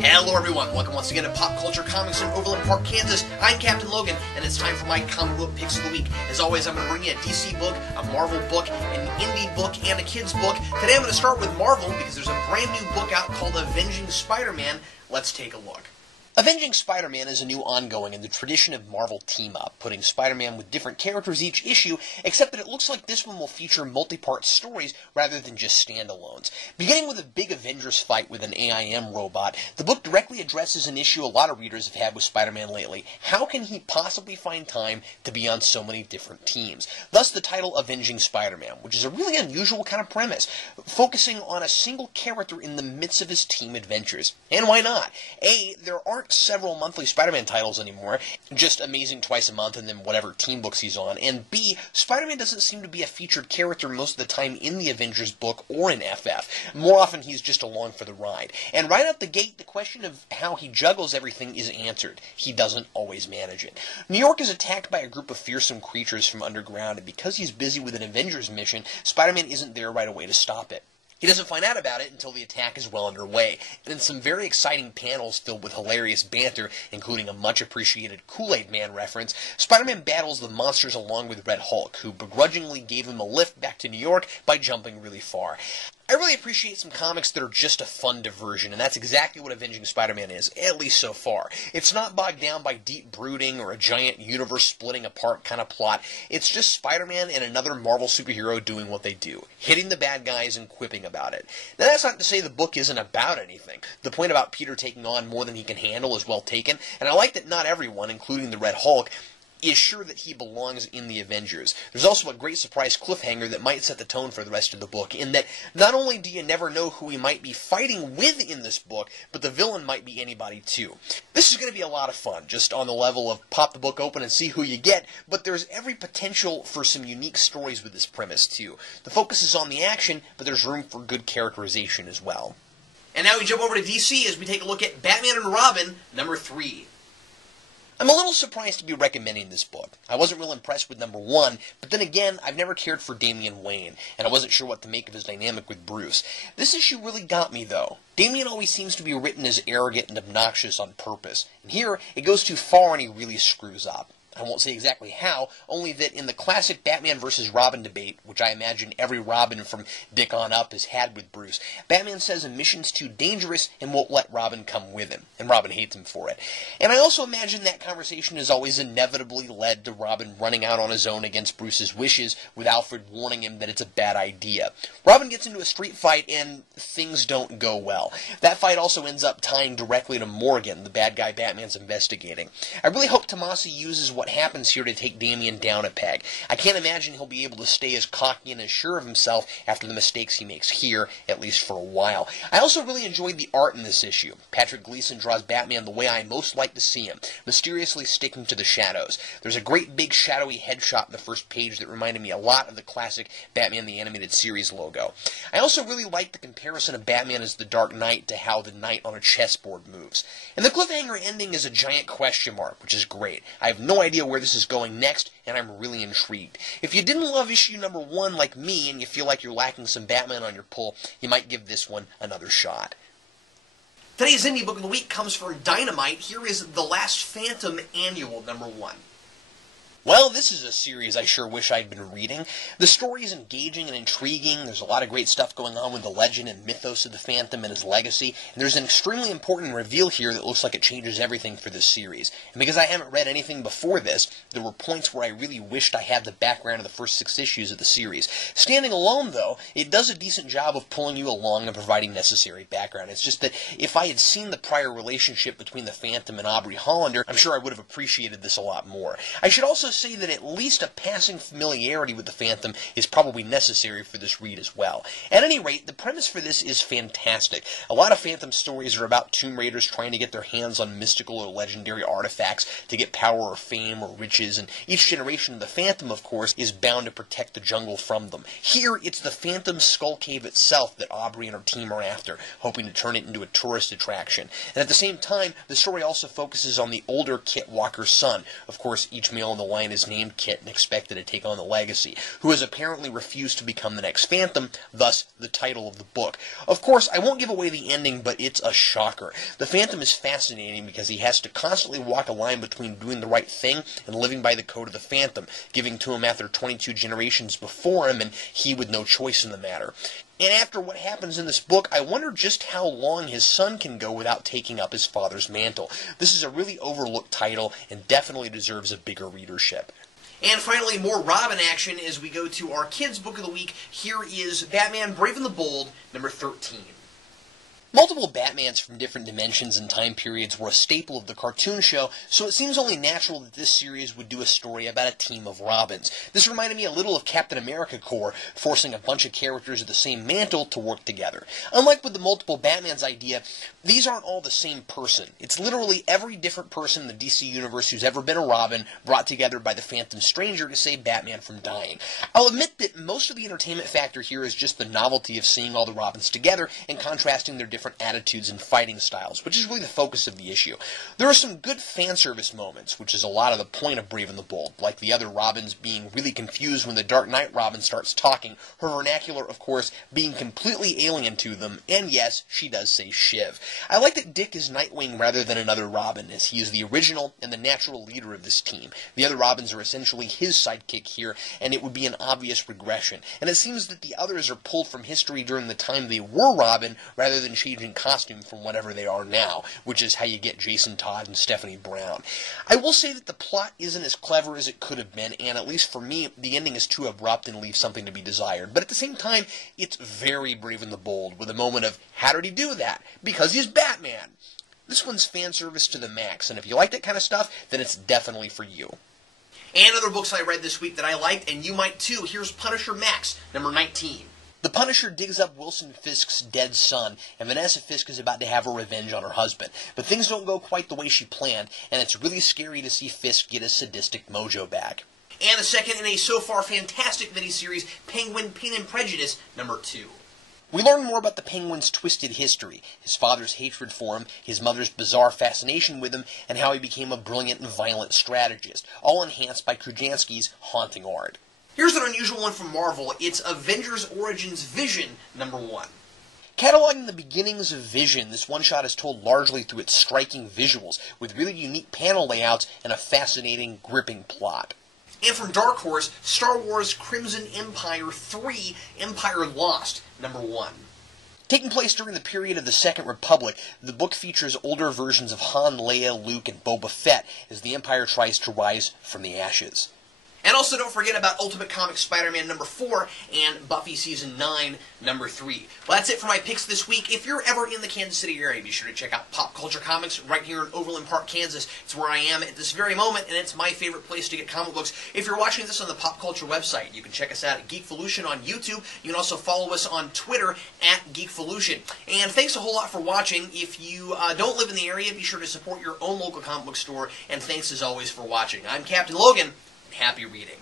Hello everyone, welcome once again to Pop Culture Comics in Overland Park, Kansas. I'm Captain Logan, and it's time for my comic book picks of the week. As always, I'm going to bring you a DC book, a Marvel book, an indie book, and a kids book. Today I'm going to start with Marvel, because there's a brand new book out called Avenging Spider-Man. Let's take a look. Avenging Spider-Man is a new ongoing in the tradition of Marvel team-up, putting Spider-Man with different characters each issue, except that it looks like this one will feature multi-part stories rather than just standalones. Beginning with a big Avengers fight with an AIM robot, the book directly addresses an issue a lot of readers have had with Spider-Man lately. How can he possibly find time to be on so many different teams? Thus the title Avenging Spider-Man, which is a really unusual kind of premise, focusing on a single character in the midst of his team adventures. And why not? A, there aren't several monthly Spider-Man titles anymore, just Amazing twice a month and then whatever team books he's on, and B, Spider-Man doesn't seem to be a featured character most of the time in the Avengers book or in FF. More often he's just along for the ride. And right out the gate, the question of how he juggles everything is answered. He doesn't always manage it. New York is attacked by a group of fearsome creatures from underground, and because he's busy with an Avengers mission, Spider-Man isn't there right away to stop it. He doesn't find out about it until the attack is well underway, and in some very exciting panels filled with hilarious banter, including a much-appreciated Kool-Aid Man reference, Spider-Man battles the monsters along with Red Hulk, who begrudgingly gave him a lift back to New York by jumping really far. I really appreciate some comics that are just a fun diversion, and that's exactly what Avenging Spider-Man is, at least so far. It's not bogged down by deep brooding or a giant universe-splitting-apart kind of plot. It's just Spider-Man and another Marvel superhero doing what they do, hitting the bad guys and quipping about it. Now, that's not to say the book isn't about anything. The point about Peter taking on more than he can handle is well taken, and I like that not everyone, including the Red Hulk, is sure that he belongs in the Avengers. There's also a great surprise cliffhanger that might set the tone for the rest of the book, in that not only do you never know who he might be fighting with in this book, but the villain might be anybody too. This is going to be a lot of fun, just on the level of pop the book open and see who you get, but there's every potential for some unique stories with this premise too. The focus is on the action, but there's room for good characterization as well. And now we jump over to DC as we take a look at Batman and Robin, number 3. I'm a little surprised to be recommending this book. I wasn't real impressed with number 1, but then again, I've never cared for Damian Wayne, and I wasn't sure what to make of his dynamic with Bruce. This issue really got me, though. Damian always seems to be written as arrogant and obnoxious on purpose, and here, it goes too far and he really screws up. I won't say exactly how, only that in the classic Batman vs. Robin debate, which I imagine every Robin from Dick on up has had with Bruce, Batman says a mission's too dangerous and won't let Robin come with him, and Robin hates him for it. And I also imagine that conversation has always inevitably led to Robin running out on his own against Bruce's wishes, with Alfred warning him that it's a bad idea. Robin gets into a street fight and things don't go well. That fight also ends up tying directly to Morgan, the bad guy Batman's investigating. I really hope Tomasi uses what happens here to take Damian down a peg. I can't imagine he'll be able to stay as cocky and as sure of himself after the mistakes he makes here, at least for a while. I also really enjoyed the art in this issue. Patrick Gleason draws Batman the way I most like to see him, mysteriously sticking to the shadows. There's a great big shadowy headshot in the first page that reminded me a lot of the classic Batman the Animated Series logo. I also really like the comparison of Batman as the Dark Knight to how the knight on a chessboard moves. And the cliffhanger ending is a giant question mark, which is great. I have no idea where this is going next, and I'm really intrigued. If you didn't love issue number 1 like me, and you feel like you're lacking some Batman on your pull, you might give this one another shot. Today's indie book of the week comes from Dynamite. Here is The Last Phantom Annual, number 1. Well, this is a series I sure wish I'd been reading. The story is engaging and intriguing. There's a lot of great stuff going on with the legend and mythos of the Phantom and his legacy. And there's an extremely important reveal here that looks like it changes everything for this series. And because I haven't read anything before this, there were points where I really wished I had the background of the first 6 issues of the series. Standing alone, though, it does a decent job of pulling you along and providing necessary background. It's just that if I had seen the prior relationship between the Phantom and Aubrey Hollander, I'm sure I would have appreciated this a lot more. I should also say that at least a passing familiarity with the Phantom is probably necessary for this read as well. At any rate, the premise for this is fantastic. A lot of Phantom stories are about Tomb Raiders trying to get their hands on mystical or legendary artifacts to get power or fame or riches, and each generation of the Phantom, of course, is bound to protect the jungle from them. Here, it's the Phantom Skull Cave itself that Aubrey and her team are after, hoping to turn it into a tourist attraction. And at the same time, the story also focuses on the older Kit Walker's son, of course, each male in the line storyline is named Kit and expected to take on the legacy, who has apparently refused to become the next Phantom, thus the title of the book. Of course, I won't give away the ending, but it's a shocker. The Phantom is fascinating because he has to constantly walk a line between doing the right thing and living by the code of the Phantom, giving to him after 22 generations before him and he with no choice in the matter. And after what happens in this book, I wonder just how long his son can go without taking up his father's mantle. This is a really overlooked title and definitely deserves a bigger readership. And finally, more Robin action as we go to our kids' book of the week. Here is Batman Brave and the Bold, number 13. Multiple Batmans from different dimensions and time periods were a staple of the cartoon show, so it seems only natural that this series would do a story about a team of Robins. This reminded me a little of Captain America Corps, forcing a bunch of characters with the same mantle to work together. Unlike with the multiple Batmans idea, these aren't all the same person. It's literally every different person in the DC universe who's ever been a Robin, brought together by the Phantom Stranger to save Batman from dying. I'll admit that most of the entertainment factor here is just the novelty of seeing all the Robins together and contrasting their different attitudes and fighting styles, which is really the focus of the issue. There are some good fan service moments, which is a lot of the point of Brave and the Bold, like the other Robins being really confused when the Dark Knight Robin starts talking, her vernacular, of course, being completely alien to them, and yes, she does say Shiv. I like that Dick is Nightwing rather than another Robin, as he is the original and the natural leader of this team. The other Robins are essentially his sidekick here, and it would be an obvious regression. And it seems that the others are pulled from history during the time they were Robin, rather than changing costume from whatever they are now, which is how you get Jason Todd and Stephanie Brown. I will say that the plot isn't as clever as it could have been, and at least for me, the ending is too abrupt and leaves something to be desired. But at the same time, it's very Brave and the Bold, with a moment of, how did he do that? Because he's Batman! This one's fan service to the max, and if you like that kind of stuff, then it's definitely for you. And other books I read this week that I liked, and you might too. Here's Punisher Max, number 19. The Punisher digs up Wilson Fisk's dead son, and Vanessa Fisk is about to have her revenge on her husband. But things don't go quite the way she planned, and it's really scary to see Fisk get his sadistic mojo back. And the second in a so far fantastic miniseries, Penguin, Pain and Prejudice, number 2. We learn more about the Penguin's twisted history, his father's hatred for him, his mother's bizarre fascination with him, and how he became a brilliant and violent strategist, all enhanced by Krujanski's haunting art. Here's an unusual one from Marvel. It's Avengers Origins Vision, number 1. Cataloging the beginnings of Vision, this one-shot is told largely through its striking visuals, with really unique panel layouts and a fascinating, gripping plot. And from Dark Horse, Star Wars Crimson Empire 3, Empire Lost, number 1. Taking place during the period of the Second Republic, the book features older versions of Han, Leia, Luke, and Boba Fett as the Empire tries to rise from the ashes. And also don't forget about Ultimate Comics Spider-Man number 4 and Buffy Season 9 number 3. Well, that's it for my picks this week. If you're ever in the Kansas City area, be sure to check out Pop Culture Comics right here in Overland Park, Kansas. It's where I am at this very moment, and it's my favorite place to get comic books. If you're watching this on the Pop Culture website, you can check us out at Geekvolution on YouTube. You can also follow us on Twitter at Geekvolution. And thanks a whole lot for watching. If you don't live in the area, be sure to support your own local comic book store. And thanks as always for watching. I'm Captain Logan. Happy reading.